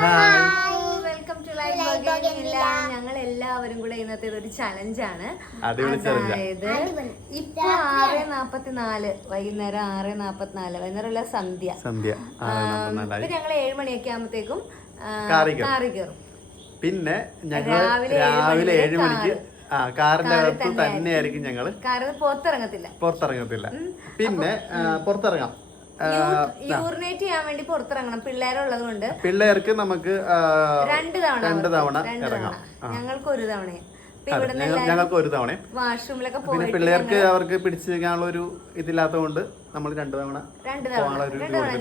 Welcome to life bougainvillea. ഞങ്ങൾ എല്ലാവരും കൂടെ ഇന്നത്തെ ഒരു ചലഞ്ചാണ്. അതായത് ഇപ്പൊ 6:44 വൈകുന്നേരം 6:44 വൈകുന്നേരമുള്ള സന്ധ്യ. ഇപ്പൊ ഞങ്ങൾ 7 മണിയൊക്കെ ആകുമ്പോഴത്തേക്കും കാറി കയറും. പിന്നെ രാവിലെ 7 മണിക്ക് കാറിന്റെ അകത്ത് തന്നെയായിരിക്കും ഞങ്ങള്. കാറിന് പുറത്തിറങ്ങത്തില്ല. പിന്നെ പുറത്തിറങ്ങാം, യൂറിനേറ്റ് ചെയ്യാൻ വേണ്ടി പുറത്തിറങ്ങണം. പിള്ളേരുള്ളത് കൊണ്ട് പിള്ളേർക്ക് നമുക്ക് 2 തവണ ഇറങ്ങാം. ഞങ്ങൾക്ക് ഒരു തവണ, ഞങ്ങൾക്ക് ഒരു തവണ വാഷ്റൂമിലൊക്കെ പിന്നെ പിള്ളേർക്ക് അവർക്ക് പിടിച്ചു നിൽക്കാനുള്ള ഒരു ഇതില്ലാത്തതുകൊണ്ട് നമ്മൾ 2 തവണ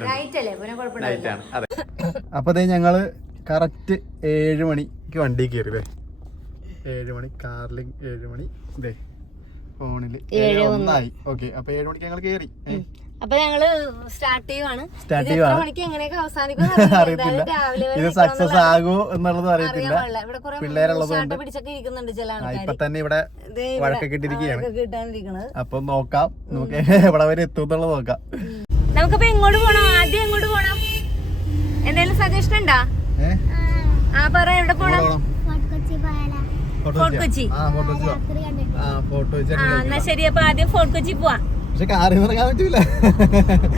നൈറ്റല്ലേ, പിന്നെ കുഴപ്പമില്ല. അതെ. അപ്പൊ ഞങ്ങള് കറക്റ്റ് 7 മണിക്ക് വണ്ടി കയറില്ലേ. 7 മണി കാറിൽ 7 മണി ഇതേ ഫോണില് 7:01. ഓക്കെ, അപ്പൊ 7 മണിക്ക് ഞങ്ങൾ കയറി. അപ്പൊ ഞങ്ങള് സ്റ്റാർട്ട് ചെയ്യുവാണ്. അറിയത്തില്ല ഇത് സക്സസ് ആകോ എന്നുള്ളത് അറിയത്തില്ല. പിള്ളേരുള്ളത് കൊണ്ട് ഇപ്പൊ തന്നെ ഇവിടെ വഴക്കൊക്കെ ഇട്ടിരിക്കുകയാണ്. അപ്പൊ നോക്കാം, നമുക്ക് എവിടെ വരെ എത്തും എന്നുള്ളത് നോക്കാം. നമുക്കിപ്പോ എങ്ങോട്ട് പോണം? ആദ്യം എങ്ങോട്ട് പോണം? എന്തെങ്കിലും സജഷൻ ഉണ്ടാ? പറ, എവിടെ പോണം? ഫോർട്ട് കൊച്ചി. എന്നാ ശരി, അപ്പൊ ആദ്യം ഫോർട്ട് കൊച്ചി പോവാ. പക്ഷെ കാറിൽ ഇറങ്ങാൻ പറ്റൂല.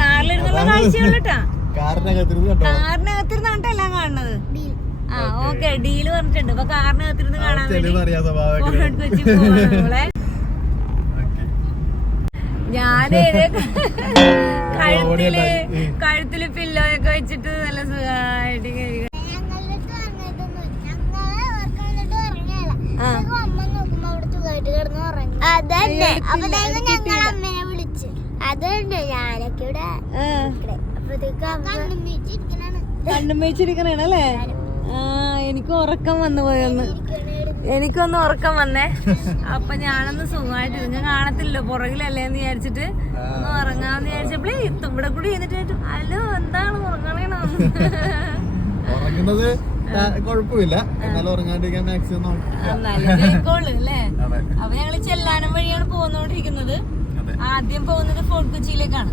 കാറിലിരുന്നുള്ള കാഴ്ചയുള്ളൂട്ടാ. കാറിനകത്തിരുന്ന് എല്ലാം കാണുന്നത്. ഓക്കെ, ഡീല് പറഞ്ഞിട്ടുണ്ട്. അപ്പൊ കാറിനകത്തിരുന്ന് കാണാൻ വേണ്ടി ഫോർട്ട് കൊച്ചി പോവാ. ഞാന് കഴുത്തില് പില്ലോയൊക്കെ വെച്ചിട്ട് നല്ല സുഖമായിട്ട് അതന്നെ. അപ്പത്തേക്കും ഞങ്ങൾ അമ്മനെ വിളിച്ച് അതന്നെ ഞാനൊക്കെ ഇവിടെ കണ്ണും വെച്ചിരിക്കണേണല്ലേ. എനിക്ക് ഉറക്കം വന്നു പോയൊന്ന്, എനിക്കൊന്ന് ഉറക്കം വന്നേ. അപ്പൊ ഞാനൊന്ന് സുഖമായിട്ട് ഇരുന്ന് കാണത്തില്ലല്ലോ, പുറകിലല്ലേ എന്ന് വിചാരിച്ചിട്ട് ഒന്ന് ഉറങ്ങാന്ന് വിചാരിച്ചപ്പോഴേ ഇവിടെ കൂടി ചെയ്തിട്ട് ഹലോ എന്താണ് ഉറങ്ങണേണോ? കുഴപ്പമില്ല, എന്നാലും ഉറങ്ങാണ്ടിരിക്കാൻ മാക്സിമം അല്ലേ. അപ്പൊ ഞങ്ങള് ചെല്ലാനം വഴിയാണ് പോന്നോണ്ടിരിക്കുന്നത്. ആദ്യം പോകുന്നത് ഫോർട്ട് കൊച്ചിയിലേക്കാണ്.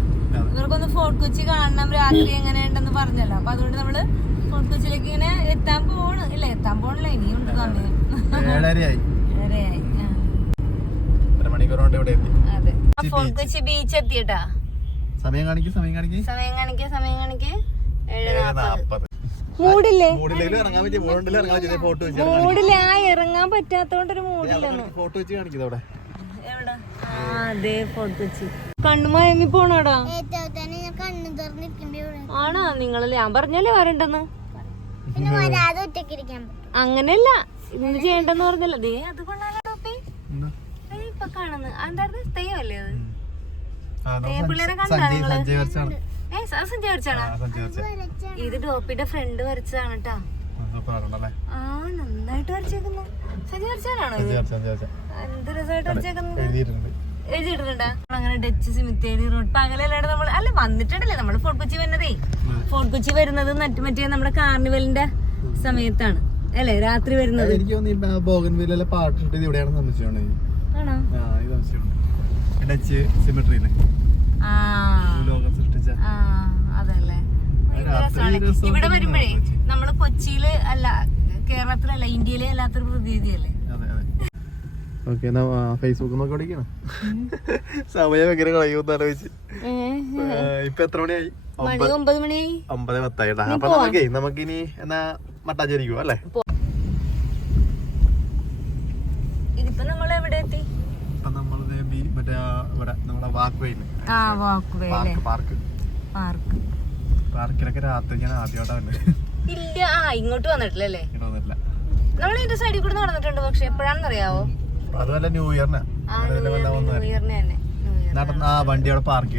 ഇവർക്കൊന്ന് ഫോർട്ട് കൊച്ചി കാണണം, രാത്രി എങ്ങനെയുണ്ടെന്ന് പറഞ്ഞല്ലോ. അപ്പൊ അതുകൊണ്ട് നമ്മള് ഫോർട്ട് കൊച്ചിയിലേക്ക് ഇങ്ങനെ എത്താൻ പോണില്ല, ഇനിയുണ്ട് സമയം. 7:30 അതെ, ഫോർട്ട് കൊച്ചി ബീച്ച് എത്തിയിട്ടാ. സമയം കാണിക്കേ 7:40. മൂടില്ലേ? മൂടില്ല, ഇറങ്ങാൻ പറ്റാത്തോണ്ടൊരു മൂടില്ലെന്ന്. അതെ, ഫോർട്ട് കൊച്ചി. കണ്ണുമയങ്ങി പോണോടാ? ആണോ? നിങ്ങളല്ലേ, ഞാൻ പറഞ്ഞല്ലേ വരണ്ടെന്ന്. അങ്ങനെയല്ല, ഇന്ന് ചെയ്യണ്ടെന്ന് പറഞ്ഞല്ലോ. ദേ അത് കൊള്ളാലോ ടോപ്പി. ഇപ്പൊ കാണുന്നു എന്തായിരുന്നു, തെയ്യമല്ലേ അത്? പിള്ളേരെ കണ്ടാ നിങ്ങള്? ഇത് ടോപ്പിന്റെ ഫ്രണ്ട് വരച്ചതാണ് കേട്ടാ. നന്നായിട്ട് വരച്ചേക്കുന്നു. സഞ്ജയ് വരച്ചാണോ ഇത്? എന്ത് രസമായിട്ട് വരച്ചേക്കുന്നത്. എഴുതിയിട്ടുണ്ടാ? അങ്ങനെ ഡച്ച് സിമിത്തേരി റോഡ് പകലല്ലാണ്ട് നമ്മൾ അല്ല വന്നിട്ടുണ്ടല്ലേ നമ്മള് ഫോർട്ട് കൊച്ചി വരുന്നതേ. ഫോർട്ട് കൊച്ചി വരുന്നത് മറ്റേ നമ്മുടെ കാർണിവലിന്റെ സമയത്താണ് അല്ലേ, രാത്രി വരുന്നത്. അതല്ലേ. ഇവിടെ വരുമ്പോഴേ നമ്മള് കൊച്ചിയില് അല്ല, കേരളത്തിലല്ല, ഇന്ത്യയിലെ അല്ലാത്തൊരു പ്രതീതിയല്ലേ. ഫേസ്ബുക്ക് നോക്കി സമയം എങ്ങനെ കളയൂന്ന് ആലോചിച്ച്. ഇപ്പൊ എത്ര മണിയായി? 9 മണിയായി. 9:10. അപ്പൊ നമുക്കിനി എന്നാ മട്ടാഞ്ചേരിക്കോ അല്ലേ? ഇതിപ്പോ നമ്മൾ എവിടെ എത്തി? ഇപ്പൊ നമ്മള് മറ്റേ ഇവിടെ നമ്മളെ പാർക്കിലൊക്കെ രാത്രി ഞാൻ ആദ്യമായിട്ടാണ്. ഇല്ല, ഇങ്ങോട്ട് വന്നിട്ടില്ലല്ലേ? നമ്മൾ ഇതിന്റെ സൈഡിൽ കൂടെ നടന്നിട്ടുണ്ട്, പക്ഷെ എപ്പോഴാണെന്ന് അറിയാവോ? അതുപോലെ ന്യൂ ഇയറിന് വണ്ടി അവിടെ പാർക്ക്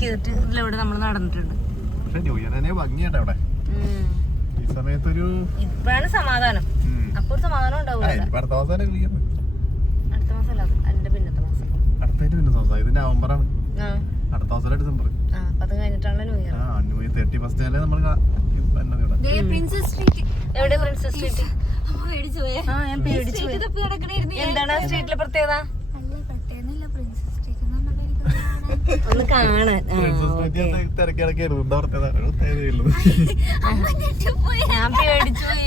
ചെയ്തിട്ട് ഇതിലൂടെ നമ്മൾ നടന്നിട്ടുണ്ട്. പക്ഷെ ന്യൂ ഇയർ തന്നെ ഭംഗിയാട്ടെ അവിടെ. ഈ സമയത്തൊരു ഇപ്പോഴാണ് സമാധാനം. അപ്പൊ ഒരു സമാധാനം ഉണ്ടാവും. അടുത്ത മാസം അടുത്ത മാസമല്ല, അതിന്റെ പിന്നത്തെ മാസം. ഇത് നവംബറാണ്, അടുത്ത മാസം ഡിസംബർ. അത് കഴിഞ്ഞിട്ടാണല്ലോ new year. New year 31st നമ്മൾ പ്രിൻസസ് സ്ട്രീറ്റ്. എവിടെ പ്രിൻസസ് സ്ട്രീറ്റ്? ഞാൻ പേടിച്ചു പോയി. എന്താണ് ആ സ്ട്രീറ്റിലെ പ്രത്യേകത? ഒന്ന് കാണാൻ. തിരക്കിടക്കായിരുന്നു ഞാൻ പേടിച്ചു പോയി.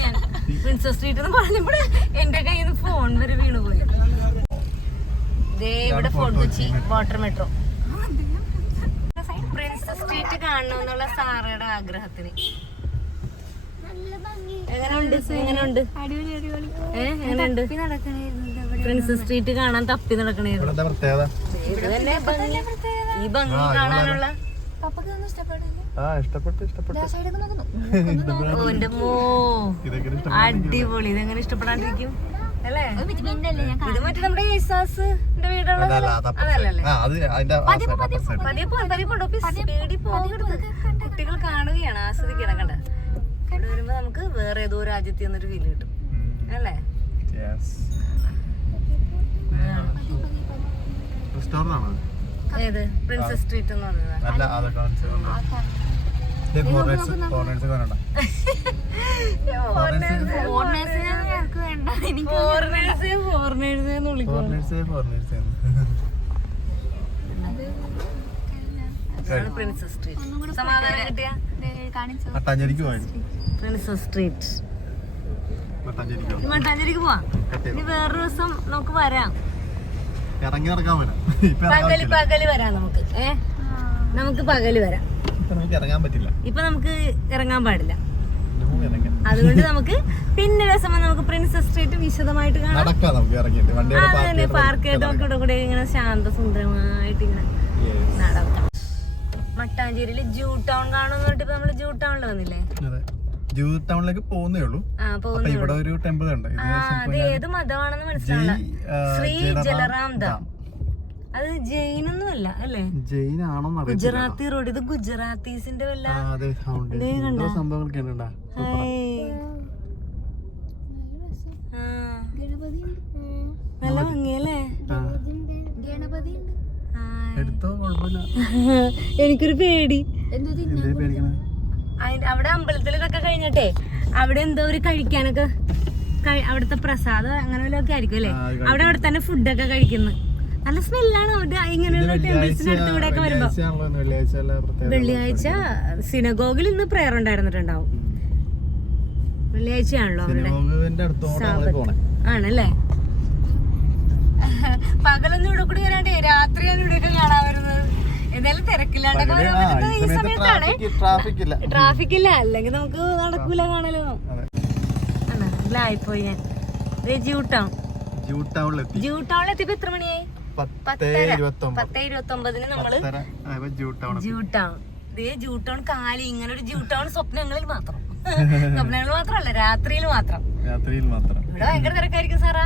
പ്രിൻസസ് സ്ട്രീറ്റ് എന്ന് പറഞ്ഞപ്പോൾ എന്റെ കയ്യിൽ നിന്ന് ഫോൺ വരെ വീണു പോയി. ദേ ഇവിടെ Fort Kochi water metro. Princess Street കാണണമെന്നുള്ള സാറയുടെ ആഗ്രഹത്തിന്. എങ്ങനെയുണ്ട്? എങ്ങനെയുണ്ട്? എങ്ങനെയുണ്ട്? പ്രിൻസസ് സ്ട്രീറ്റ് കാണാൻ തപ്പി നടക്കണേരുന്നു. ഇത് തന്നെ ഭംഗി. ഈ ഭംഗി കാണാനുള്ള ഓന്റെ മോ അടിപൊളി. ഇതെങ്ങനെ ഇഷ്ടപ്പെടാണ്ടിരിക്കും അല്ലേ? ഇത് മറ്റേ നമ്മുടെ യേശുദാസിന്റെ വീടുള്ളത് അതല്ലല്ലേ? കുട്ടികൾ കാണുകയാണ്, ആസ്വദിക്കണം. കണ്ട ഇവിടെ വരുമ്പോ നമുക്ക് വേറെ ഏതോ രാജ്യത്ത് നിന്നൊരു ഫീല് കിട്ടും അല്ലേ? ഏത് പ്രിൻസസ് സ്ട്രീറ്റ് എന്ന് പ്രിൻസസ് സ്ട്രീറ്റ്. സമാധാനം കിട്ടിയ പ്രിൻസസ് സ്ട്രീറ്റ്. മട്ടാഞ്ചേരിക്ക് പോവാം. ഇനി വേറൊരു ദിവസം നമുക്ക് വരാം. പകല് വരാം നമുക്ക്. നമുക്ക് പകല് വരാം. ഇപ്പൊ നമുക്ക് ഇറങ്ങാൻ പാടില്ല. അതുകൊണ്ട് നമുക്ക് പിന്നെ ദിവസം നമുക്ക് പ്രിൻസസ് സ്ട്രീറ്റ് വിശദമായിട്ട് കാണാം. അതന്നെ പാർക്ക് ചെയ്തൊക്കെ കൂടെ ഇങ്ങനെ ശാന്തസുന്ദരമായിട്ട് ഇങ്ങനെ നടക്കാം. മട്ടാഞ്ചേരിയില് ജൂ ടൗൺ കാണുമെന്ന് പറഞ്ഞിട്ട് നമ്മള് ജൂ ടൗണിൽ വന്നില്ലേ? ജൂ ടൗണിലേക്ക് പോകുന്നേ ഉള്ളൂ. ഇവിടെ ഒരു ടെമ്പിൾ ഉണ്ട്. അത് ഏത് മതമാണെന്ന് മനസ്സിലാവില്ല. ശ്രീ ജലറാം ദാം. അത് ജെയിനൊന്നും അല്ല അല്ലേ? ജെയിൻ ആണോ? ഗുജറാത്തി റോഡ്. ഇത് ഗുജറാത്തീസിന്റെ വല്ല സംഭവങ്ങളൊക്കെ നല്ല ഭംഗിയല്ലേ? എടുത്തോ, കുഴപ്പമില്ല. എനിക്കൊരു പേടി. പേടിക്കണേ? അവിടെ അമ്പലത്തിൽ ഇതൊക്കെ കഴിഞ്ഞിട്ടേ അവിടെ എന്തോ ഒരു കഴിക്കാനൊക്കെ അവിടുത്തെ പ്രസാദം അങ്ങനെ വല്ലതൊക്കെ ആയിരിക്കും അല്ലേ? അവിടെ തന്നെ ഫുഡൊക്കെ കഴിക്കുന്നു. നല്ല സ്മെല്ലാണ് അവിടെ ഇങ്ങനെയുള്ള ടെമ്പിൾസിനടുത്ത് ഇവിടെ ഒക്കെ വരുമ്പോ. വെള്ളിയാഴ്ച സിനഗോഗിൽ ഇന്ന് പ്രെയർ ഉണ്ടായിരുന്നിട്ടുണ്ടാവും. വെള്ളിയാഴ്ചയാണല്ലോ അവിടെ ആണല്ലേ? പകലൊന്നും ഇവിടെ കൂടി വരാണ്ടേ രാത്രിയാണ് ഇവിടെയൊക്കെ കാണാൻ വരുന്നത്. എന്തായാലും തിരക്കില്ലാണ്ടൊക്കെ വരാൻ പറ്റുന്നത് ഈ സമയത്താണ്. ട്രാഫിക് ഇല്ല, അല്ലെങ്കിൽ നമുക്ക് നടക്കൂല കാണലോ. ആയിപ്പോയി ഞാൻ. ജൂ ടൗണിലെത്തിയപ്പോ എത്ര മണിയായി? 10:29 നമ്മള് ജൂ ടൗൺ. ജൂ ടൗൺ കാലി ഇങ്ങനെ ഒരു ജൂ ടൗൺ സ്വപ്നങ്ങളിൽ മാത്രം. സ്വപ്നങ്ങളിൽ മാത്രമല്ല, രാത്രിയിൽ മാത്രം. ഇവിടെ ഭയങ്കര തിരക്കായിരിക്കും സാറാ.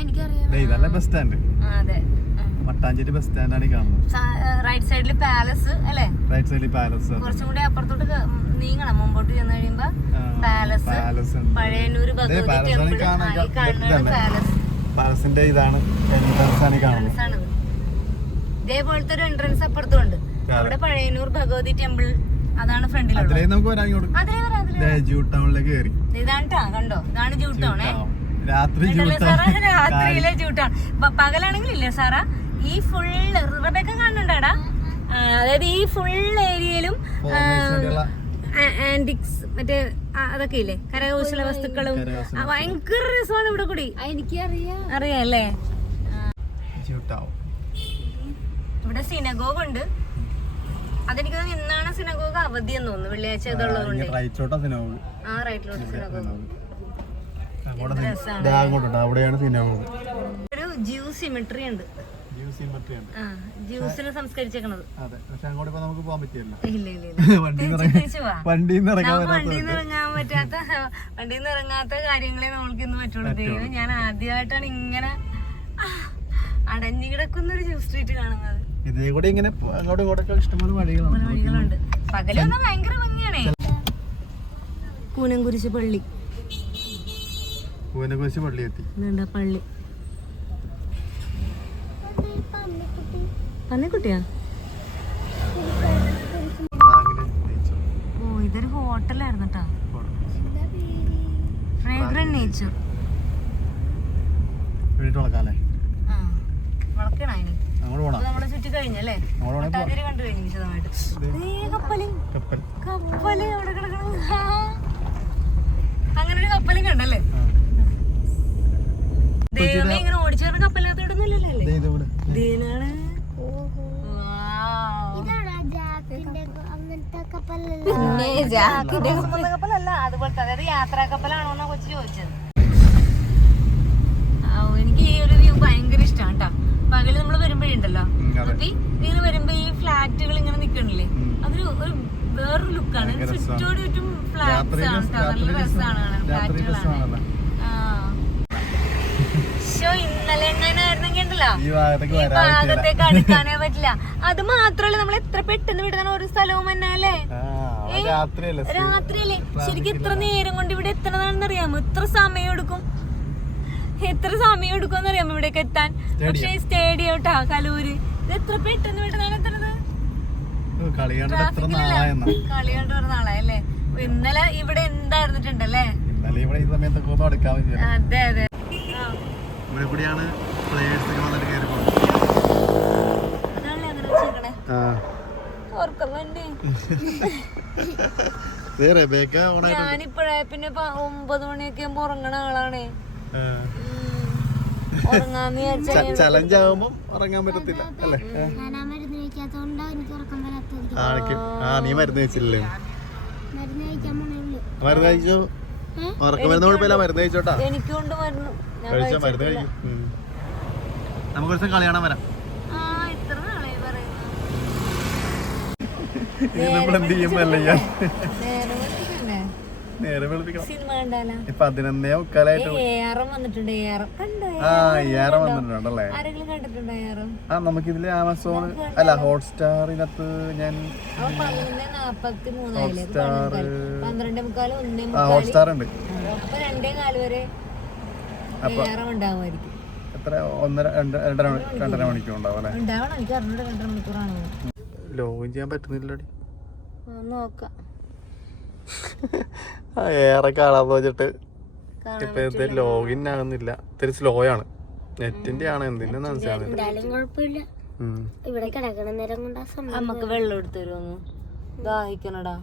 എനിക്കറിയാം. Bus stand. അതെ, മട്ടാഞ്ചേരി ബസ് സ്റ്റാൻഡാണ് കാണുന്നത്. റൈറ്റ് സൈഡില് പാലസ് അല്ലേ? റൈറ്റ് സൈഡിൽ പാലസ്. കുറച്ചും കൂടി അപ്പുറത്തോട്ട് നീങ്ങണം. മുമ്പോട്ട് ചെന്ന് കഴിയുമ്പോ palace, Pazhayannur Bhagavathi temple, palace. പാലസിന്റെ ഇതാണ് എൻട്രൻസ് ആണ് കാണുന്നത്. ഇതേപോലത്തെ ഒരു എൻട്രൻസ് അപ്പുറത്തുണ്ട്. അവിടെ പഴയന്നൂർ ഭഗവതി ടെമ്പിൾ അതാണ് ഫ്രണ്ടിലുള്ളത്. നമുക്ക് വരാം. ജൂ ടൗണിലേക്ക് കയറി. ഇതാണ്ടാ കണ്ടോ? ഇതാണ് ജൂ ടൗൺ. രാത്രിയിലെ ജൂ ടൗൺ. പകലാണെങ്കിൽ ഇല്ലേ സാറാ ഈ ഫുൾ റിവറൊക്കെ കാണുന്നുണ്ടാടാ. അതായത് ഈ ഫുൾ ഏരിയയിലും ആന്റിക്സ് മറ്റേ അതൊക്കെ ഇല്ലേ, കരകൗശല വസ്തുക്കളും. ഭയങ്കര രസമാണ് ഇവിടെ കൂടി. അറിയാം അല്ലേ? ഇവിടെ സിനഗോഗ് ഉണ്ട്. അതെനിക്ക് ഇന്നാണ് സിനഗോഗ് അവധി എന്ന് തോന്നുന്നു. വെള്ളിയാഴ്ച ഇതുള്ളതുകൊണ്ട്. ആ റൈറ്റിലോട്ട് സിനഗോഗ്. ഒരു ജ്യൂ സിമെട്രി ഉണ്ട്. ജ്യൂസിന് സംസ്കരിച്ചേക്കണത്. വണ്ടിന്ന് ഇറങ്ങാത്ത കാര്യങ്ങളെ നമ്മൾക്ക് ഇന്ന് പറ്റുള്ളൂ. ദൈവം, ഞാൻ ആദ്യമായിട്ടാണ് ഇങ്ങനെ അടഞ്ഞു കിടക്കുന്ന ഒരു ജ്യൂസ് സ്ട്രീറ്റ് കാണുന്നത്. വഴികളുണ്ട്. പകലൊന്നും ഭയങ്കര ഭംഗിയാണേ. കൂനംകുരിശ് പള്ളി. പള്ളി പന്നിക്കുട്ടിയാ? ഓ, ഇതൊരു ഹോട്ടലായിരുന്നു കേട്ടോ. ഫ്രേഗ്രന്റ് നേച്ചർ. വളക്കണ അങ്ങോട്ട് പോണം. നമ്മളെ ചുറ്റി കഴിഞ്ഞല്ലേ? മട്ടാഞ്ചേരി കണ്ടു കഴിഞ്ഞു വിശദമായിട്ട്. കപ്പല് അവിടെ കിടക്കണം. അങ്ങനെ ഒരു കപ്പലും കണ്ടല്ലേ? ദൈവമേ, ഇങ്ങനെ ഓടിച്ചു വരുന്ന കപ്പലിനകത്തോട്ടൊന്നുമില്ലല്ലേ? ദീനാണ്. പിന്നെ ജാക്കിന്റെ കപ്പലല്ല, അതുപോലത്തെ, അതായത് യാത്രാ കപ്പലാണോന്നാ കൊച്ചു ചോദിച്ചത്. എനിക്ക് ഈ ഒരു വ്യൂ ഭയങ്കര ഇഷ്ടമാണ് കേട്ടോ. പകല് നമ്മള് വരുമ്പോഴുണ്ടല്ലോ, അപ്പൊ ഇങ്ങനെ വരുമ്പോ ഈ ഫ്ലാറ്റുകൾ ഇങ്ങനെ നിക്കണില്ലേ, അതൊരു വേറൊരു ലുക്കാണ്. ചുറ്റോട് ചുറ്റും ഫ്ലാറ്റ്സ് ആണ് കേട്ടോ. നല്ല രസമാണ് ഫ്ലാറ്റുകളാണ്. ഇന്നലെ എങ്ങനെയായിരുന്നെങ്കിൽ ഉണ്ടല്ലോ, ഈ ഭാഗത്തേക്ക് അടുക്കാനേ പറ്റില്ല. അത് മാത്രല്ല, നമ്മൾ എത്ര പെട്ടെന്ന് വിടുന്ന ഒരു സ്ഥലവും തന്നെ അല്ലേ? രാത്രിയല്ലേ? ശരിക്കും എത്ര നേരം കൊണ്ട് ഇവിടെ എത്തണതാണെന്ന് അറിയാമോ? എത്ര സമയം എടുക്കും അറിയാമോ ഇവിടേക്ക് എത്താൻ? പക്ഷെ സ്റ്റേഡിയം കേട്ടാ കലൂര്, ഇത് എത്ര പെട്ടെന്ന് വിടുന്നതാണ് എത്തണത്. കളി കണ്ട് ഒരു നാളായല്ലേ? ഇന്നലെ ഇവിടെ എന്തായിരുന്നിട്ടുണ്ടല്ലേ? അതെ അതെ. ഞാനിപ്പോഴേ പിന്നെ 9 മണിയൊക്കെ ആകുമ്പോ ഉറങ്ങണ ആളാണേ. ഉറങ്ങാന്ന് ചലഞ്ച് ആവുമ്പോ ഉറങ്ങാൻ പറ്റത്തില്ല അല്ലേ? നീ മരുന്ന് കഴിച്ചില്ലേ? മരുന്ന് കഴിച്ചോ? ഉറക്കം വരുന്ന കുഴപ്പമില്ല, മരുന്ന് കഴിച്ചോട്ടാ. എനിക്കൊണ്ട് മരുന്ന് മരുന്ന് കഴിക്കും. നമുക്ക് ഒരു ദിവസം കളി കാണാൻ വരാം. നമ്മളെന്ത് ചെയ്യുമ്പല്ലേ ഞാൻ നേരം വെളുപ്പിക്കണം. 11:15 വന്നിട്ടുണ്ടല്ലേ? നമുക്കിതില് ആമസോൺ അല്ല ഹോട്ട്സ്റ്റാറിനകത്ത് ഞാൻ ഹോട്ട്സ്റ്റാർ ഉണ്ട്. അപ്പൊ എത്ര 1-2 മണിക്കൂർ ഉണ്ടാവും അല്ലെ? ലോഗിൻ ചെയ്യാൻ പറ്റുന്നില്ലടി. നോക്കാം. ഏറെ കാണാന്ന് വെച്ചിട്ട് ഇപ്പൊ ലോഗിൻ ആകുന്നില്ല. ഇത്തിരി സ്ലോ ആണ്. നെറ്റിന്റെ ആണ് എന്തിന്റെ മനസ്സിലാവുന്നില്ല. നമുക്ക് വെള്ളം എടുത്തു തരുമോ? ദാഹിക്കണടാ.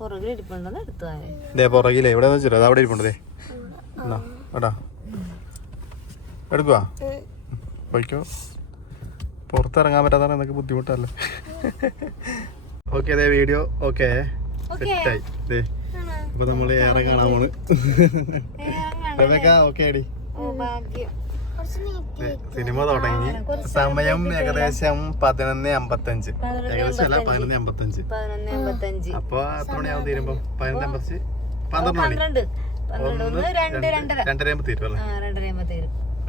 പുറകിൽ ഇരിപ്പുണ്ടെന്ന് എടുത്തു. പുറകിലേ എവിടെ വെച്ചില്ല, അത് അവിടെ ഇരിപ്പുണ്ടേ. എടാ എടുക്കുവാ, പോയിക്കോ. പുറത്തിറങ്ങാൻ പറ്റാത്ത എന്നൊക്കെ ബുദ്ധിമുട്ടല്ലേ? ഓക്കെ, അതെ വീഡിയോ ഓക്കെ സെറ്റായി. അപ്പൊ നമ്മള് ഏറെ കാണാൻ പോണ്. ഓക്കെ അടി. സിനിമ തുടങ്ങി. സമയം ഏകദേശം 11:55. ഏകദേശം അല്ല, 11:55. അപ്പൊ എത്ര മണിയാവും തീരുമ്പോ? 11:55, 12 മണി. 2:30 തീരും അല്ലേ?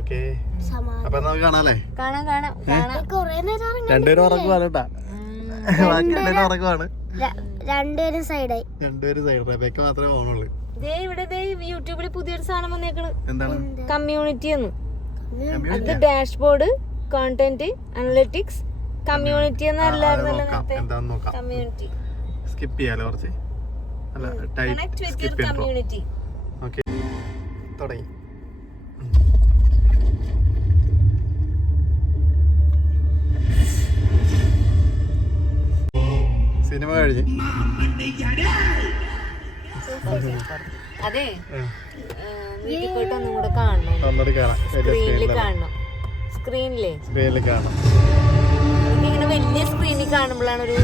ഓക്കെ, അപ്പൊ നമുക്ക് കാണാല്ലേ? രണ്ടുപേരും ഉറക്കുവാണ് കേട്ടാ. ബാക്കി രണ്ടുപേരും ഉറക്കുവാണ്. രണ്ടുപേരും സൈഡ്. റെബേക്ക മാത്രമേ ഓണുള്ളൂ. യൂട്യൂബിൽ പുതിയൊരു സാധനം വന്നേക്കണ്. എന്താണ്? കമ്മ്യൂണിറ്റി എന്ന്. അത് ഡാഷ്ബോർഡ്, കോണ്ടന്റ് അനലിറ്റിക്സ്, കമ്മ്യൂണിറ്റി എന്നല്ലായിരുന്നല്ലോ. കമ്മ്യൂണിറ്റി സ്കിപ്പ് ചെയ്യാലോ കുറച്ച്. അല്ല, ടൈപ്പ് കമ്മ്യൂണിറ്റി. ഓക്കെ, തുടങ്ങി. സിനിമ കഴിഞ്ഞ് അതെ, വീട്ടിൽ പോയിട്ട് ഒന്നും കൂടെ കാണണം. സ്ക്രീനിൽ കാണണം. ഇങ്ങനെ വലിയ സ്ക്രീനിൽ കാണുമ്പോഴാണ് ഒരു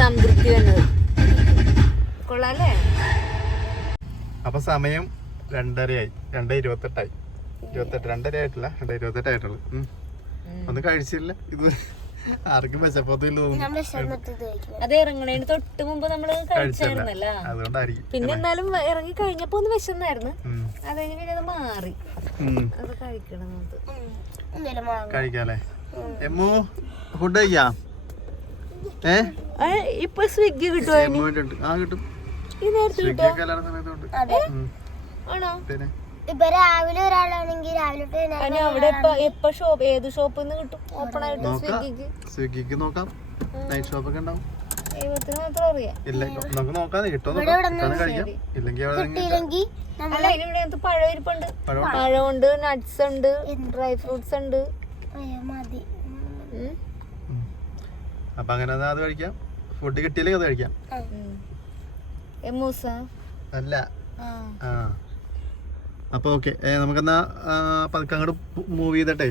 സംതൃപ്തി വരുന്നത്. കൊള്ളാല്ലേ? അപ്പൊ സമയം 2:30 2:28 2:30 ആയിട്ടില്ല, 2:28 ആയിട്ടുള്ളു. ഒന്നും കഴിച്ചില്ല. ഇത് ആർക്കും വിശപ്പത്തില്ല തോന്നുന്നു. അത് ഇറങ്ങണേന് തൊട്ട് മുമ്പ് നമ്മള് കഴിച്ചായിരുന്നല്ലോ, അതുകൊണ്ടായിരിക്കും. പിന്നെ എന്നാലും ഇറങ്ങി കഴിഞ്ഞപ്പോ ഒന്ന് വിശന്നായിരുന്നു. അത് കഴിഞ്ഞ് പിന്നെ അത് മാറി. അത് കഴിക്കണം, കഴിക്കാല്ലേ? എമ്മോ ഫുഡ് കഴിക്കാം. ഇപ്പൊ സ്വിഗ്ഗി കിട്ടുമോ? കിട്ടും. ഈ നേരത്തെ ആണോ? ഇപ്പൊ രാവിലെ ഒരാളാണെങ്കിൽ രാവിലെ അവിടെ എപ്പോ ഷോപ്പ്, ഏത് ഷോപ്പിൽ നിന്ന് കിട്ടും ഓപ്പൺ ആയിട്ട്? സ്വിഗ്ഗിക്ക് നോക്കാം. നൈറ്റ് ഷോപ്പ് ഒക്കെ ഉണ്ടാവും. മാത്രം അറിയാം. ഇല്ല, നമുക്ക് നോക്കാം. കിട്ടും, കഴിക്കാം. ഇല്ലെങ്കിൽ അല്ല, ഇതിവിടെ പഴം ഇരിപ്പുണ്ട്. പഴമുണ്ട്, നട്ട്സ് ഉണ്ട്, ഡ്രൈ ഫ്രൂട്ട്സ് ഉണ്ട്. അപ്പൊ അങ്ങനെ അത് കഴിക്കാം. ഫുഡ് കിട്ടിയില്ലെങ്കിൽ അത് കഴിക്കാം. എമ്മൂസ അല്ല അപ്പൊ ഓക്കെ, നമുക്കെന്നാ പതുക്കെ അങ്ങോട്ട് മൂവ് ചെയ്തിട്ടേ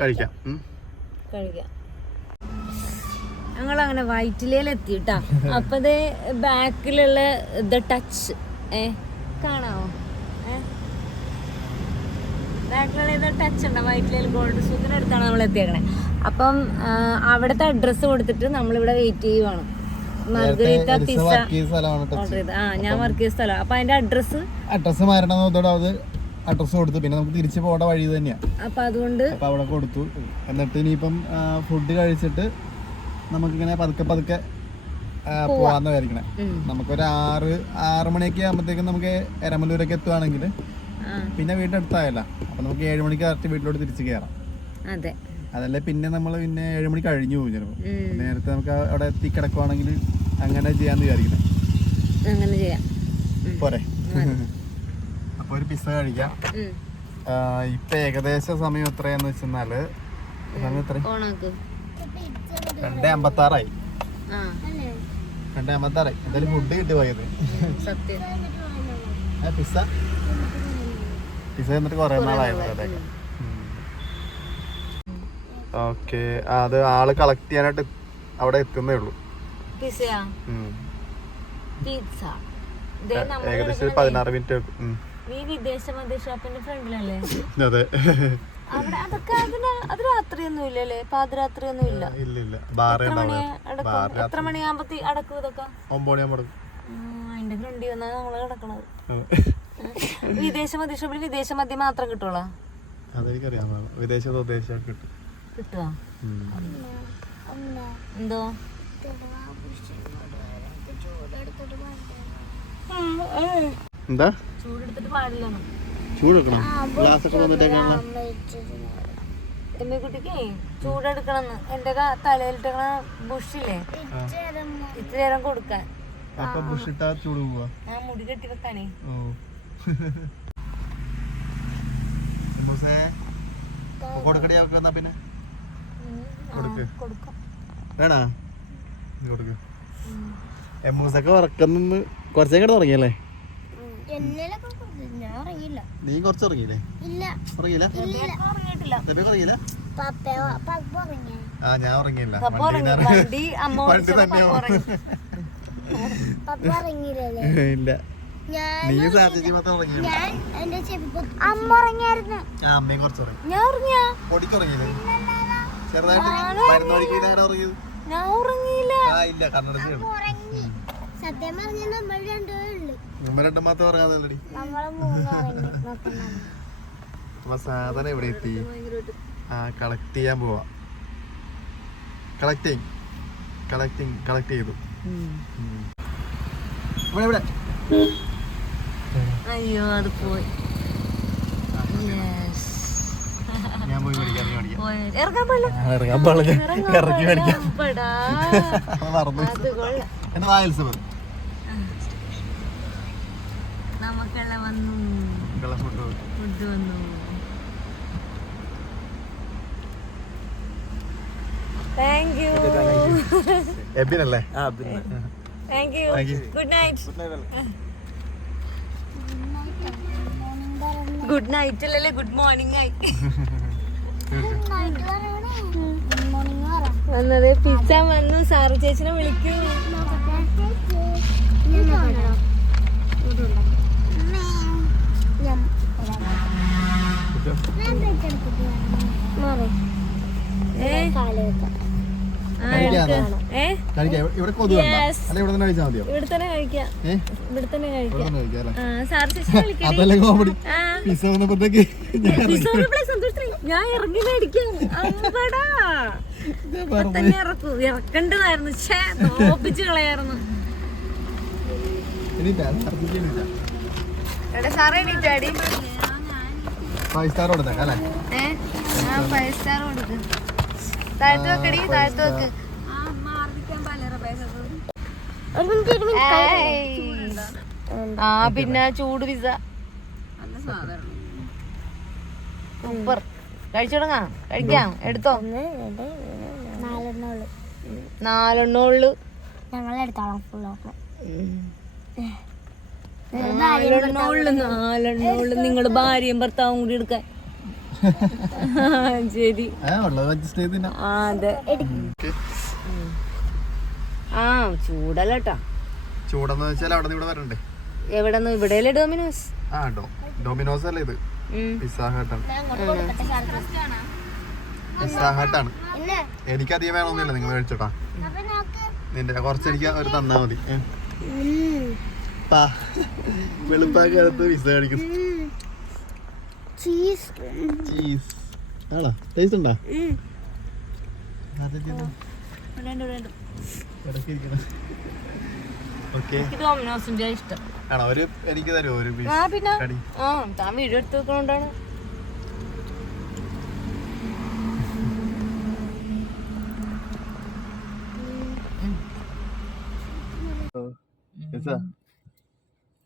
കഴിക്കാം. ഞങ്ങളങ്ങനെ വൈറ്റിലെത്തിട്ടാ. അപ്പതേ ബാക്കിലുള്ള ടച്ച് കാണാവോ? ബാക്കിലുള്ള ടച്ച് ഉണ്ടോ? വൈറ്റിലയിൽ ഗോൾഡ് സൂക്കിന്റെ അടുത്താണ് നമ്മൾ എത്തിയേക്കണേ. അപ്പം അവിടുത്തെ അഡ്രസ്സ് കൊടുത്തിട്ട് നമ്മളിവിടെ വെയിറ്റ് ചെയ്യുവാണ്. മർഗരീത്ത പിസ്സ ഓർഡർ ചെയ്ത്. ഞാൻ വർക്ക് ചെയ്ത സ്ഥലം. അപ്പൊ അതിന്റെ അഡ്രസ്സ് മാറണതോടെ അഡ്രസ്സ് കൊടുത്തു. പിന്നെ നമുക്ക് തിരിച്ചു പോകേണ്ട വഴി തന്നെയാ. അപ്പൊ അതുകൊണ്ട് അവിടെ കൊടുത്തു. എന്നിട്ട് ഇനിയിപ്പം ഫുഡ് കഴിച്ചിട്ട് നമുക്കിങ്ങനെ പതുക്കെ പോവാന്ന് വിചാരിക്കണേ. നമുക്കൊരു 6 മണിയൊക്കെ ആകുമ്പോഴത്തേക്കും നമുക്ക് എരമല്ലൂരൊക്കെ എത്തുവാണെങ്കിൽ പിന്നെ വീട്ടിനടുത്തായല്ല. അപ്പൊ നമുക്ക് 7 മണിക്ക് കറക്റ്റ് വീട്ടിലോട്ട് തിരിച്ചു കയറാം. അതെ, അതല്ലേ പിന്നെ നമ്മൾ പിന്നെ 7 മണി കഴിഞ്ഞു പോകും ചിലപ്പോൾ. നേരത്തെ നമുക്ക് അവിടെ എത്തി കിടക്കുവാണെങ്കിൽ അങ്ങനെ ചെയ്യാന്ന് വിചാരിക്കണേ. അങ്ങനെ ചെയ്യാം പോരെ? അപ്പൊ ഒരു പിസ്സ കഴിക്കാം. ഇപ്പൊ ഏകദേശ സമയം എത്രയാന്ന് വെച്ചെന്നാല് സമയം എത്ര? 2:56 2:56. എന്തായാലും ഫുഡ് കിട്ടി പോയത്. പിസ്സ എന്നിട്ട് കൊറേ നാളായിരുന്നു അതൊക്കെ. ഓക്കെ, അത് ആള് കളക്ട് ചെയ്യാനായിട്ട് അവിടെ എത്തുന്നേ ഉള്ളൂ. ഏകദേശം 16 മിനിറ്റ്. അതെ, അത് രാത്രിയൊന്നും ഇല്ലല്ലേ? പാതിരാത്രിയൊന്നും ഇല്ല. എത്ര മണിയാകുമ്പോ അടക്കും ഇതൊക്കെ? 9 മണിയാകുമ്പോ. അതിന്റെ ഫ്രണ്ടി വന്നാ നമ്മള് കിടക്കണത്. വിദേശ മദ്യം മാത്രം കിട്ടുള്ളൂ. അതെനിക്കറിയാം. വിദേശ കിട്ടും. കിട്ടുവാ? എന്തോ എന്താ ചൂടെടുത്തിട്ട് പാടില്ല. ചൂടെടുക്കണം. ഗ്ലാസ് ഒക്കെ വന്നിട്ടേക്കാണല്ലോ. കുട്ടിക്ക് ചൂടെടുക്കണമെന്ന്. എന്റെ തലയിലിട്ട ബുഷില്ലേ, ഇത്തിരി നേരം കൊടുക്കാൻ. അപ്പൊ ബുഷിട്ടാ ചൂട് പോവാ. ഞാൻ മുടി കെട്ടി വെക്കാനേ. കൊടുക്കടി അവർക്ക് വന്നാ പിന്നെ കൊടുക്ക്. വേണാ കൊടുക്ക്. എമ്മൂസൊക്കെ ഉറക്കുന്ന കുറച്ചേക്കടെ തുടങ്ങിയല്ലേ? നീ കുറച്ച് ഉറങ്ങിയില്ലേ? ഉറങ്ങിയില്ല? ഞാൻ ഉറങ്ങിയില്ല. ഇല്ല, നീ സാധിച്ചു മാത്രം ഉറങ്ങിയില്ല. അമ്മയും കുറച്ച് ഉറങ്ങി. പൊടിക്കുറങ്ങിയില്ലേ? ചെറുതായിട്ട് മരുന്ന് ഒഴിക്കാൻ ഉറങ്ങിയത്. ഞാൻ ഉറങ്ങിയില്ല. ഇല്ല, കണ്ണടച്ച് സത്യം പറഞ്ഞാൽ നമ്മൾ രണ്ടും മാത്രം ഉറങ്ങാന്നല്ലടി. സാധനം എവിടെ എത്തി? കളക്ട് ചെയ്യാൻ പോവാ. കളക്ട് ചെയ്തു. ഇവിടെ അയ്യോ, അത് പോയി. ഞാൻ പോയി മേടിക്കാം. ഇറങ്ങാൻ പാടില്ല. ഇറങ്ങി മേടിക്കാം. എന്റെ വായൽസ് നമുക്കെല്ലാം വന്നു. ഫുഡ് വന്നു. Thank you. എബിനല്ലേ? Thank you. Good night. Good night അല്ലല്ലേ, ഗുഡ് മോർണിംഗ് ആയി. വന്നത് പിസ്സ വന്നു. സാറു ചേച്ചിനെ വിളിക്കൂ. ഇവിടെ തന്നെ കഴിക്കാം. അതല്ലേ കോമഡി. പിസ്സ വന്നപ്പോഴത്തേക്ക് ഞാൻ ഇറങ്ങി മേടിക്കാം. തന്നെ ഇറക്കണ്ടതായിരുന്നു. തോപ്പിച്ച് കളയായിരുന്നു. സാറേ എണീറ്റാടി. 5 സ്റ്റാർ കൊടുത്തേക്കാം അല്ലേ? 5 സ്റ്റാർ കൊടുക്ക്. താഴത്ത് വെക്കടി, താഴത്ത് വെക്ക്. പിന്നെ ചൂട് പിസ്സ സൂപ്പർ. കഴിച്ചു തുടങ്ങാം. കഴിക്കാം. എടുത്തോ. 4 ഉള്ളു. ഞങ്ങളെടുത്തോളാം ഫുള്ളൊക്കെ. 4 ഉള്ളു. നിങ്ങളുടെ ഭാര്യയും ഭർത്താവും കൂടി എടുക്കാൻ. ശരി. അതെ. ആ ചൂടല്ലേട്ടാ. ചൂടെന്ന് വെച്ചാൽ അവിടെ ഇവിടെ വരണ്ടേ? എവിടെ ഇവിടെ ഡോമിനോസ്. ഡൊമിനോസ് അല്ലേ ഇത്? പിസ്സ ഹട്ടാണ്. എനിക്കധികം വേണമെന്നില്ല, നിങ്ങൾ കഴിച്ചോട്ടാ. നിന്റെ കുറച്ചെനിക്ക് ഒരു തന്നാ മതി. വെളുപ്പാക്കകത്ത് പിസ്സ കഴിക്കും. ചീസ് ആണോ? ടേസ്റ്റ് ഉണ്ടോ? ഡോമിനോസിന്റെ ഇഷ്ടം ആണോ? എനിക്ക് തരുമോ ഒരു പീസ്? പിന്നെ താൻ വീഡിയോ എടുത്ത് വെക്കണോണ്ടാണ്.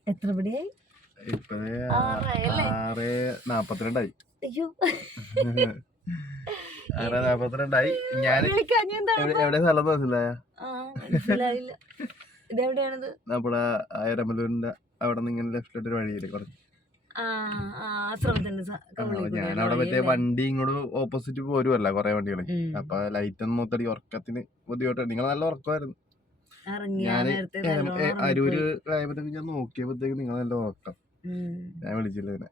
എത്ര പടിയായി? 6:42. അയ്യോ 6:42. ഞാൻ എവിടെ സ്ഥലം മനസ്സിലായില്ല. ഇതെവിടെയാണത്? നമ്മുടെ ആയിരമലൂരിന്റെ അവിടെ നിന്ന് ഇങ്ങനെ ലെഫ്റ്റിലോട്ട് വഴിയില്ലേ കുറച്ച്. ഞാൻ അവിടെ മറ്റേ വണ്ടി ഇങ്ങോട്ട് ഓപ്പോസിറ്റ് പോരുമല്ല കൊറേ വണ്ടികള്. അപ്പൊ ലൈറ്റ് ഒന്നും മൊത്തടി ഉറക്കത്തിന് ബുദ്ധിമുട്ട്. നിങ്ങൾ നല്ല ഉറക്കമായിരുന്നു. ഞാൻ അരൂര് ആയപ്പോഴത്തേക്ക് ഞാൻ നോക്കിയപ്പോഴത്തേക്ക് നിങ്ങൾ നല്ല ഉറക്കം. ഞാൻ വിളിച്ചില്ല ഇതിനെ.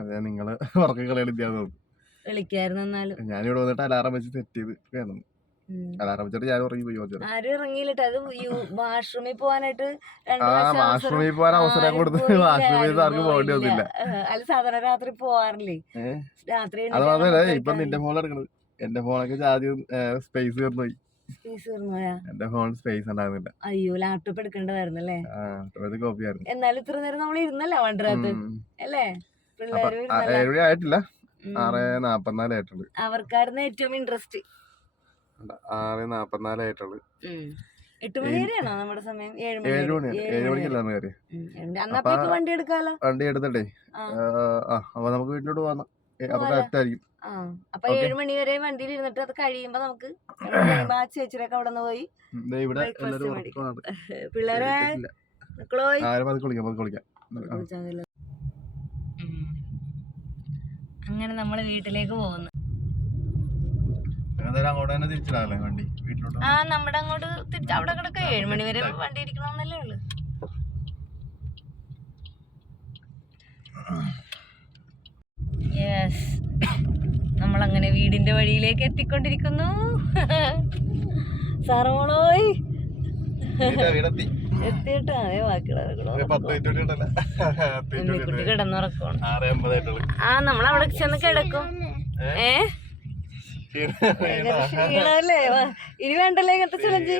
അതെ, നിങ്ങള് ഉറക്കം കളയണില്ലാന്ന് തോന്നുന്നു. ഞാനിവിടെ വന്നിട്ട് അലാറം വെച്ച് സെറ്റ് ചെയ്ത് വേണം. അലാറം വെച്ചിട്ട് ഞാൻ ഉറങ്ങി പോയി. ആരും ഇറങ്ങിയില്ല. അത് വാഷ്റൂമിൽ പോവാനായിട്ട് വാഷ്റൂമിൽ പോകാൻ അവസരം കൊടുത്ത് വാഷ്റൂമിൽ ആർക്കും പോകേണ്ടി വന്നില്ല. അല്ല സാധാരണ രാത്രി പോവാറില്ലേ? രാത്രി അത് മാത്രല്ല ഇപ്പൊ നിന്റെ ഫോൺ എടുക്കണത്. എന്റെ ഫോണൊക്കെ ചാർജ് സ്പേസ് തീർന്നുപോയി. എന്റെ ഫോൺ സ്പേസ് ഉണ്ടായിരുന്നില്ല. അയ്യോ, ലാപ്ടോപ്പ് എടുക്കേണ്ടതായിരുന്നല്ലേ? കോപ്പി ആയിരുന്നു. എന്നാലും ഇത്ര നേരം നമ്മൾ ഇരുന്നല്ലോ വണ്ടറാത്ത് അല്ലേ? പിള്ളേര് ആയിട്ടില്ല. 6:44 ആയിട്ടുള്ളു. അവർക്കായിരുന്നു ഏറ്റവും ഇൻട്രസ്റ്റ്. 6:44 ആയിട്ടുള്ളു. 8 മണി വരെയാണോ നമ്മുടെ സമയം? 7 മണിക്കല്ലാന്ന് കയറി. വണ്ടി എടുക്കാലോ. വണ്ടി എടുത്തിട്ടേ അപ്പൊ നമുക്ക് വീട്ടിലോട്ട് പോകാം. അപ്പൊ കറക്റ്റ് ആയിരിക്കും. അപ്പൊ 7 മണി വരെ വണ്ടിയിൽ ഇരുന്നിട്ട് അത് കഴിയുമ്പോ നമുക്ക് ചേച്ചിയൊക്കെ അവിടെ നിന്ന് പോയി പിള്ളേരെ അങ്ങനെ നമ്മള് വീട്ടിലേക്ക് പോകുന്നു. നമ്മുടെ അങ്ങോട്ട് തിരിച്ച് അവിടെ കിടക്ക. 7 മണി വരെ വണ്ടി ഇരിക്കണമെന്നല്ലേ ഉള്ളു. യെസ്, നമ്മളങ്ങനെ വീടിന്റെ വഴിയിലേക്ക് എത്തിക്കൊണ്ടിരിക്കുന്നു. സാറോളോയ് എത്തിയിട്ടോ? അതേ ബാക്കിയുള്ളവർക്ക് കിടന്നുറക്കണം. നമ്മളവിടെ ചെന്ന് കിടക്കും. ക്ഷീണല്ലേ? ഇനി വേണ്ടല്ലേ ഇങ്ങനത്തെ ചലഞ്ച്?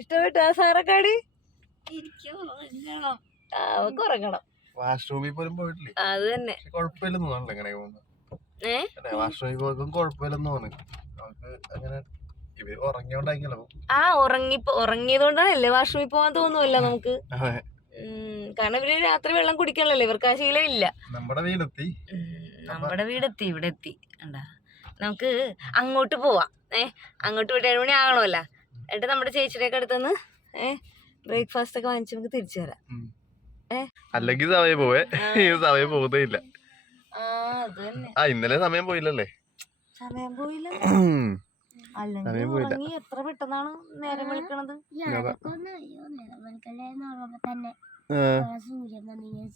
ഇഷ്ടപ്പെട്ടാ സാറക്കാടി? അവക്ക് ഉറങ്ങണം. വാഷ്റൂമിൽ പോലും പോയിട്ടില്ലേ? അത് തന്നെ. കുഴപ്പമില്ലെന്ന് തോന്നല്ലേ എങ്ങനെ പോകുന്നത്? വാഷ്റൂമിൽ പോയതും കുഴപ്പമില്ലെന്ന് തോന്നുന്നു. നമുക്ക് അങ്ങനെ ഉറങ്ങിയോണ്ടായിരിക്കല്ലോ. ഉറങ്ങിയതുകൊണ്ടാണല്ലേ വാഷ്റൂമിൽ പോകാൻ തോന്നുമല്ല നമുക്ക്. കാരണം ഇവര് രാത്രി വെള്ളം കുടിക്കണല്ലോ, ഇവർക്ക് ആ ശീലം ഇല്ല. നമ്മുടെ വീടെത്തി ഇവിടെ എത്തി. നമുക്ക് അങ്ങോട്ട് പോവാം. അങ്ങോട്ട് പോയിട്ട് 7 മണി ആകണമല്ല. എന്നിട്ട് നമ്മുടെ ചേച്ചിയുടെയൊക്കെ അടുത്തുനിന്ന് ബ്രേക്ക്ഫാസ്റ്റ് ഒക്കെ വാങ്ങിച്ച് നമുക്ക് തിരിച്ചു തരാം. അല്ലെങ്കിൽ സമയം പോവേ. സമയം പോകുന്നേ ഇല്ല. ഇന്നലെ സമയം പോയില്ലല്ലേ? സമയം പോയില്ല. എത്ര പെട്ടെന്നാണ് നേരം വിളിക്കണത്. സൂര്യൻ വന്നിങ്ങനെ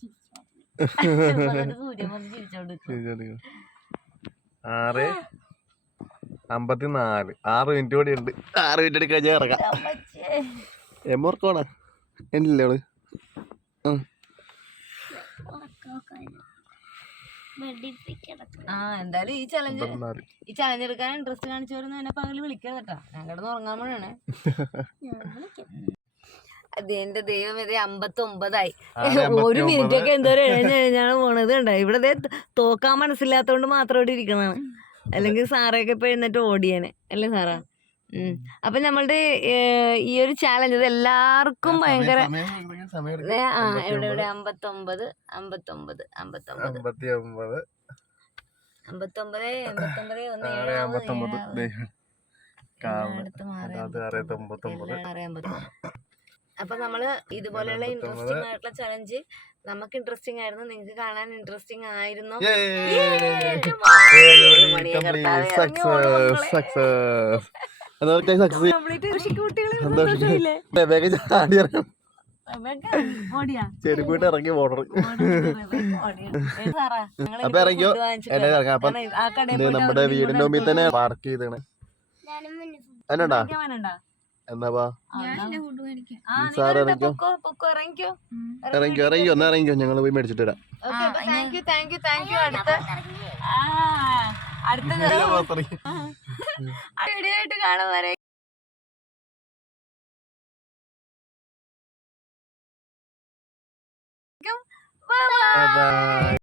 ചിരിച്ചോണ്ട് 6:54. 6 മിനിറ്റ് കൂടി ഉണ്ട്. 6 മിനിറ്റ് കഴിഞ്ഞാൽ ഇറങ്ങാം. എമ്മോർക്കോണ എന്നില്ലേ അവള്? എന്തായാലും ഈ ചലഞ്ച് എടുക്കാൻ ഇൻട്രസ്റ്റ് കാണിച്ചവരൊന്നും എന്നെ പകല് വിളിക്കാൻ കേട്ടാ. ഞാൻ കിടന്ന് ഉറങ്ങാൻ വേണേ. അതെന്റെ ദൈവം, ഇത് 59ആയി. 1 മിനിറ്റ് ഒക്കെ എന്തോരം എഴുഞ്ഞാണ് പോണത്. കണ്ട ഇവിടെ തോക്കാൻ മനസ്സില്ലാത്തോണ്ട് മാത്രം ഇവിടെ ഇരിക്കണാണ്. അല്ലെങ്കിൽ സാറൊക്കെ ഇപ്പൊ എഴുന്നേറ്റ് ഓടിയേനെ അല്ലേ സാറാ? അപ്പൊ നമ്മളുടെ ഈ ഒരു ചാലഞ്ച് ഇത് എല്ലാവർക്കും ഭയങ്കര എവിടെ 59 59 59 59 59, 89, 1, 6, 59. ദേ, കാലിന് അടുത്ത് മാറി അത് 6, 59. അപ്പൊ നമ്മള് ഇതുപോലെയുള്ള ഇൻട്രസ്റ്റിംഗ് ആയിട്ടുള്ള ചലഞ്ച് നമുക്ക് ഇൻട്രസ്റ്റിംഗ് ആയിരുന്നു, നിങ്ങൾക്ക് കാണാൻ ഇൻട്രസ്റ്റിംഗ് ആയിരുന്നു. ചെരുപ്പിട്ട് ഇറങ്ങി ഓർഡർ അപ്പൊ ഇറങ്ങിയോ എന്നെ ഇറങ്ങാം. അപ്പൊ നമ്മുടെ വീടിന്റെ മുമ്പിൽ തന്നെ പാർക്ക് ചെയ്താണ്. എന്നാ എന്നാ സാർ ഇറങ്ങിക്കോ ഒന്ന് ഇറങ്ങിക്കോ, ഞങ്ങൾ പോയി മേടിച്ചിട്ട് വരാം. അടുത്ത വീഡിയോ ആയിട്ട് കാണാൻ വരെ. Bye.